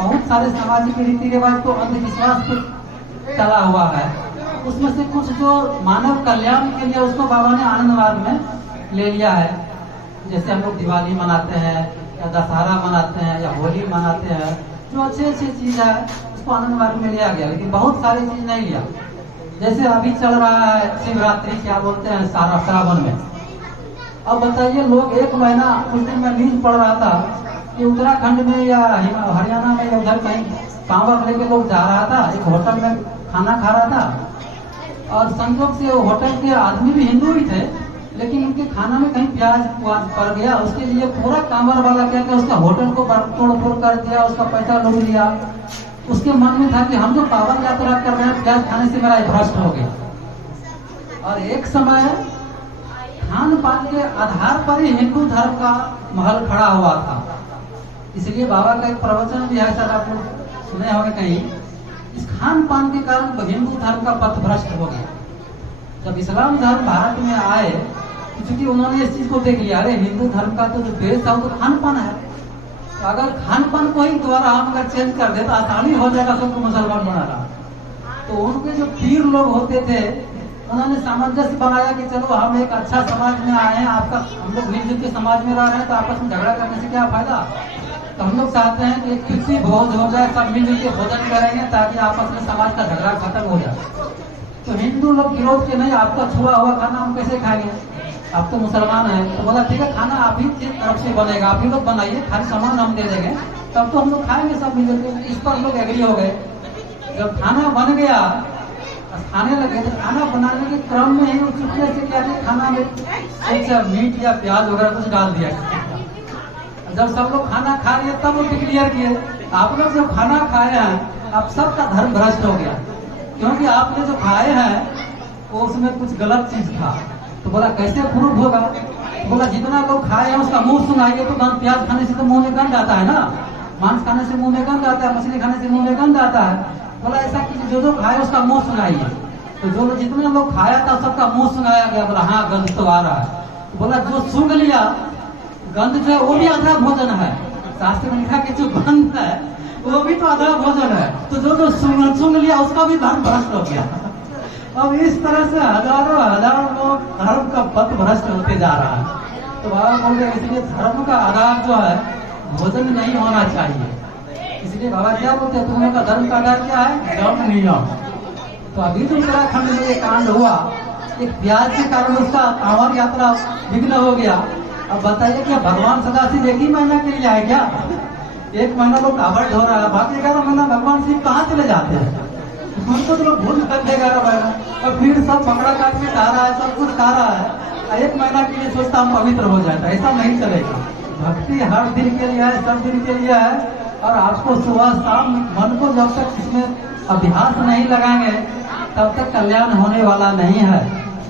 बहुत सारे सामाजिक रीति रिवाज तो अंधविश्वास पे चला हुआ है। उसमें से कुछ जो मानव कल्याण के लिए उसको बाबा ने आनंद मार्ग में ले लिया है। जैसे हम लोग दिवाली मनाते हैं या दशहरा मनाते हैं या होली मनाते हैं, जो अच्छी अच्छी चीज है उसको आनंद मार्ग में लिया गया, लेकिन बहुत सारी चीज नहीं लिया। जैसे अभी चल रहा है शिवरात्रि, क्या बोलते हैं, श्रावण में। अब बताइए, लोग एक महीना, उस दिन मैं न्यूज पढ़ रहा था कि उत्तराखंड में या हरियाणा में या उधर कहीं कांवड़ लेके लोग जा रहा था, एक होटल में खाना खा रहा था और संयोग से वो होटल के आदमी भी हिंदू ही थे, लेकिन उनके खाना में कहीं प्याज पड़ गया। उसके लिए पूरा कांवड़ वाला क्या किया, उसका होटल को तोड़ फोड़ कर दिया, उसका पैसा लूट लिया। उसके मन में था कि हम जो पावन यात्रा कर रहे हैं, प्याज खाने से मेरा भ्रष्ट हो गया। और एक समय खान पान के आधार पर ही हिंदू धर्म का महल खड़ा हुआ था। इसलिए बाबा का एक प्रवचन भी है, सर आप लोग सुने होंगे कहीं, इस खान पान के कारण हिंदू धर्म का पथ भ्रष्ट हो गया। जब इस्लाम धर्म भारत में आए, क्योंकि उन्होंने इस चीज को देख लिया, अरे हिंदू धर्म का तो जो बेस है वो तो खान पान है, तो अगर खान पान को ही द्वारा हम अगर चेंज कर दे तो आसानी हो जाएगा सबको मुसलमान बनाना। तो उनके जो पीर लोग होते थे, उन्होंने सामंजस्य बनाया कि चलो हम एक अच्छा समाज में आए हैं, आपका हम लोग मिलजुल के समाज में रह रहे हैं, तो आपस में झगड़ा करने से क्या फायदा। तो हम लोग चाहते हैं कि एक कृषि भोज हो जाए, सब मिलजुल के भोजन करेंगे ताकि आपस में समाज का झगड़ा खत्म हो जाए। तो हिंदू लोग विरोध के नहीं, आपका छुआ हुआ खाना हम कैसे खाएंगे, आप तो मुसलमान हैं। तो बोला ठीक है, खाना आप ही की तरफ से बनेगा, आप ही लोग बनाइए, खाली सामान हम दे देंगे, तब तो हम लोग खाएंगे सब मिलजुल के। इस पर लोग एग्री हो गए। जब खाना बन गया, खाने लगे, तो खाना बनाने के क्रम में ही चुपके से क्या किया, खाना में कुछ मीट या प्याज वगैरह कुछ डाल दिया। जब सब लोग खाना खा लिए तब वो डिक्लेयर किए, आप लोग जो खाना खाए हैं अब सबका धर्म भ्रष्ट हो गया, क्योंकि आपने जो खाए हैं वो उसमें कुछ गलत चीज था। तो बोला कैसे प्रूफ होगा, बोला जितना लोग खाए हैं उसका मुंह सुनाइए। तो प्याज खाने से तो मुंह में गंध आता है ना, मांस खाने से मुंह में गंध आता है, मछली खाने से मुंह में गंध आता है। बोला ऐसा कि जो खाए उसका मुंह सुनाइए। तो जो जितना लोग खाया था सबका मुंह सुनाया गया। बोला हाँ गंध तो आ रहा है। तो बोला जो सूंघ लिया गंध जो है वो भी आधा भोजन है। शास्त्र में लिखा कि जो गंध है वो भी तो आधा भोजन है। तो जो सूंघ लिया उसका भी धर्म भ्रष्ट हो गया। अब इस तरह से हजारों लोग धर्म का पथ भ्रष्ट होते जा रहा है। तो बाबा बोल रहे इसलिए धर्म का आधार जो है भोजन नहीं होना चाहिए। इसलिए बाबा क्या बोलते हैं, तुम्हें का धर्म का आधार क्या है, धर्म नियम। तो अभी जो उत्तराखंड में ये कांड हुआ, एक प्याज के कारण उसका कांवड़ यात्रा विघ्न हो गया। अब बताइए क्या भगवान सदाशिव एक ही महीना के लिए आए क्या? एक महीना लोग कांवड़ ढो रहा है, बाकी 11 महीना भगवान शिव कहाँ चले जाते हैं? उनको तो लोग भूल कर 11 महीना, और फिर सब पकड़ा काट के खा रहा है, सब कुछ खा रहा है। एक महीना के लिए सोचता हम पवित्र हो जाता है, ऐसा नहीं चलेगा। भक्ति हर दिन के लिए है, सब दिन के लिए है। और आपको सुबह शाम मन को जब तक इसमें अभ्यास नहीं लगाएंगे तब तक कल्याण होने वाला नहीं है।